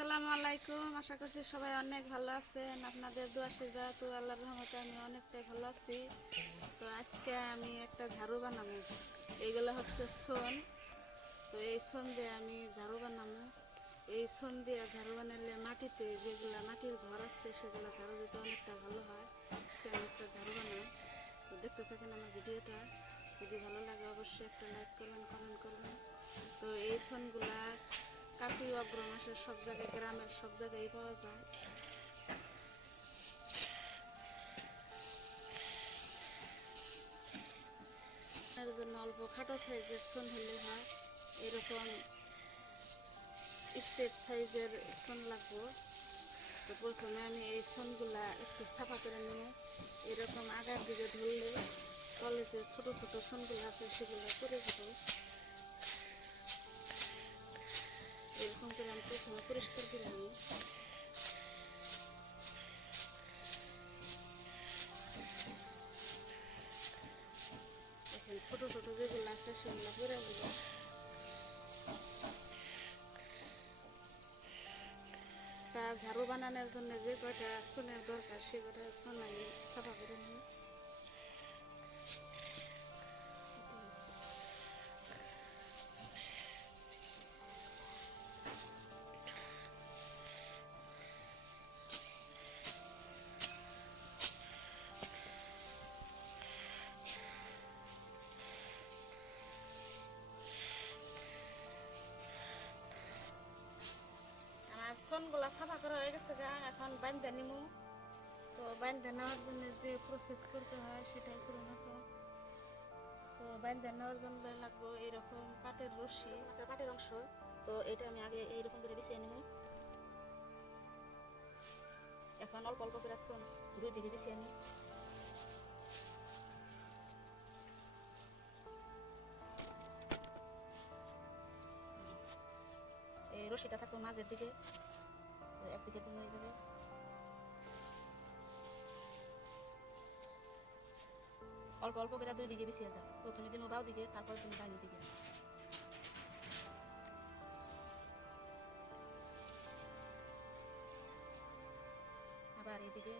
আসসালামু আলাইকুম। আশা করছি সবাই অনেক ভালো আছেন। আপনাদের দোয়া আশীর্বাদ ও আল্লাহর রহমতে আমি অনেকটাই ভালো আছি। তো আজকে আমি একটা ঝাড়ু বানাবো। এইগুলো হচ্ছে সোন। তো এই সোন দিয়ে আমি ঝাড়ু বানাবো। এই সোন দিয়ে ঝাড়ু বানালে মাটিতে যেগুলো মাটির ঘর আছে, সেগুলো ঝাড়ু দিতে অনেকটা ভালো হয়। আজকে আমি একটা ঝাড়ু বানাই তো দেখতে থাকেন আমার ভিডিওটা। যদি ভালো লাগে অবশ্যই একটা লাইক করবেন কমেন্ট করবেন। তো এই সোনগুলা কার্তিক অগ্র মাসের সব জায়গায়, গ্রামের সব জায়গায় পাওয়া যায়। এর জন্য অল্প খাটো সাইজের সোন হলে হয়। এরকম স্টেট সাইজের সোন লাগবো। তো প্রথমে আমি এই সোনগুলা একটু সাফা করে নেব। এরকম আগার দিকে ধরলে যে ছোটো ছোটো সোনগুলো আছে, সেগুলো করে দেবো আমি প্রথমে পরিষ্কার করে নিই। এখন ছোট ছোট যেগুলো আছে, সেগুলো করে দেবো ঝাড়ু বানানোর জন্য যে কটা সোনের দরকার, সে কটা সোন আমি সাফা করে নিই। আমার সাফা করা হয়ে গেছে গা। এখন বাইন্দা নিমু। তো বাইন্দা নেওয়ার জন্য যে প্রসেস করতে হয় সেটাই করে নেব। তো বাইন্দা নেওয়ার জন্য লাগবো এরকম পাটের রশি। পাটের অংশ। তো এটা আমি আগে এইরকম করে বিছিয়ে নিব এখন অল্প অল্প করে শোন দুই দিকে বিছিয়ে নিই। এই রশিটা থাকতো মাঝের দিকে। একদিকে তুমি এইভাবে অল্প অল্প করে দুই দিকে বিছিয়ে যাও। প্রথমে দিন বাও দিকে, তারপর তুমি ডাইনি দিকে। আবার এদিকে।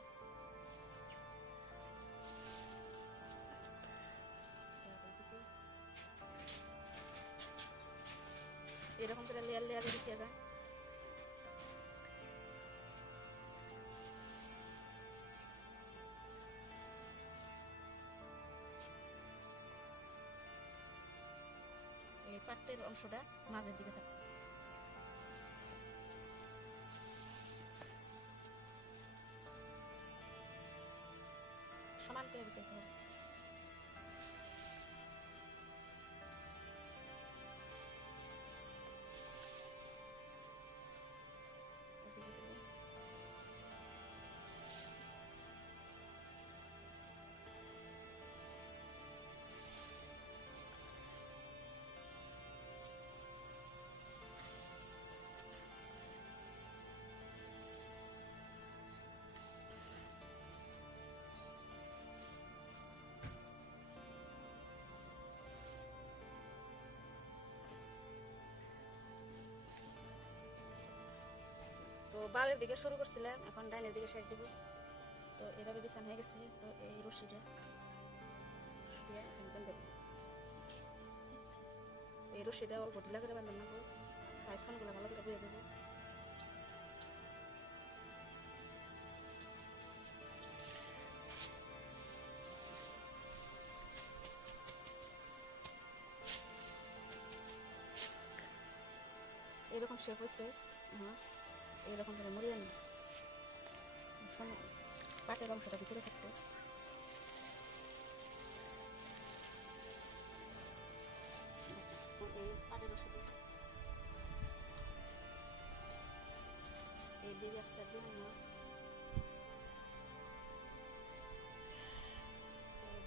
এরকম করে লেয়ার লেয়ারে বিছিয়ে যায় এই পাট্টের অংশটা মাঝের দিকে থাকে সমান করে বিছাইতে হবে বামের দিকে শুরু করছিলাম, এখন ডাইনের দিকে শেষ দিব। তো এভাবে বিছান হয়ে গেছে, তো এই রশিটা। এই রশিটা অল্প ঢিলা করে বাঁধান নেব কাজখানগুলো ভালো করে বুঝে যাবে এরকম শেপ হয়েছে হ্যাঁ। এরকম করে মরিয়ে নি পাটের অংশটা ভিতরে থাকতো। এই পাটের ওষুধে এই একটা জন্য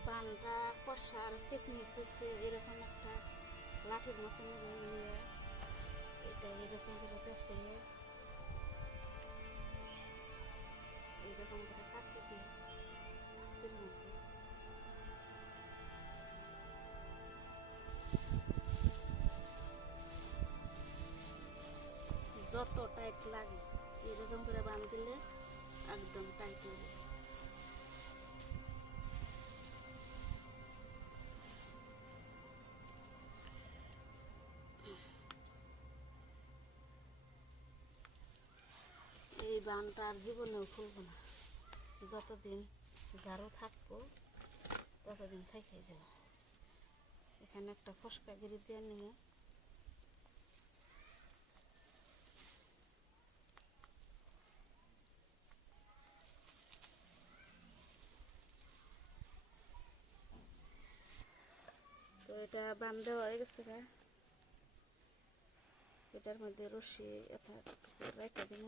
বানটা কষার টেকনিক হচ্ছে এরকম একটা লাঠির মতন নিয়ে এটা এরকম করে পেঁচে লাগে। এরকম করে বান দিলে একদম টাইট হয়ে যায়। এই বানটা আর জীবনেও খুলবো না। যতদিন ঝাড়ু থাকব, ততদিন থেকে যাব। এখানে একটা ফসকা গিরি দিয়ে নিয়ে এটা বান দেওয়া হয়ে গেছে গা। এটার মধ্যে রশি এটা রেখে দিব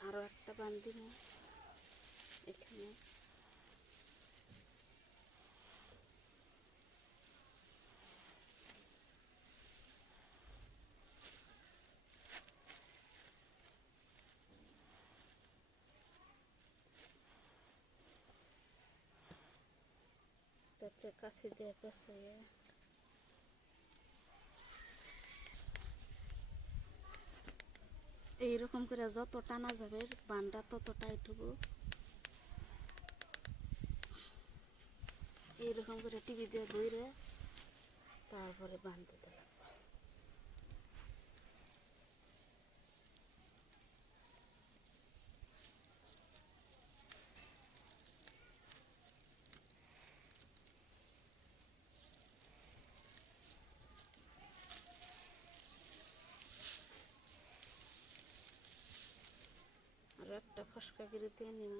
আরও একটা বান দিব এখানে। এটাতে কাছি দিয়ে পেঁচিয়ে এইরকম করে যত টানা যাবে, বান্ডা তত টাইট হব এইরকম করে টিভি দিয়ে ধরে তারপরে বাঁধতে দিলাম। একটা ফসকা গিরে দিয়ে নেব।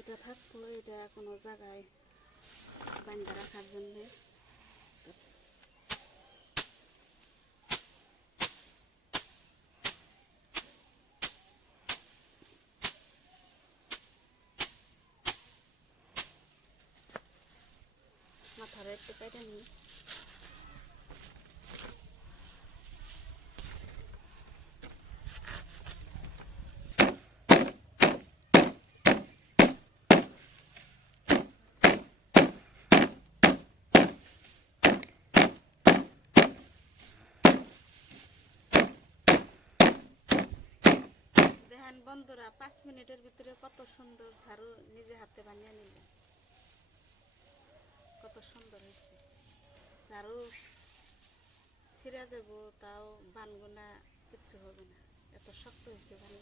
এটা থাকব এটা কোনো জায়গায় বান্ধা রাখার জন্যে। একটু কেটে নিই দেখেন বন্ধুরা, পাঁচ মিনিটের ভিতরে কত সুন্দর ঝাড়ু নিজে হাতে বানিয়ে নিলেন। কত সুন্দর হয়েছে। ঝাড়ু ছিঁড়া যাব, তাও বানগুনা কিচ্ছু হবে না। এত শক্ত হয়েছে বানগুলা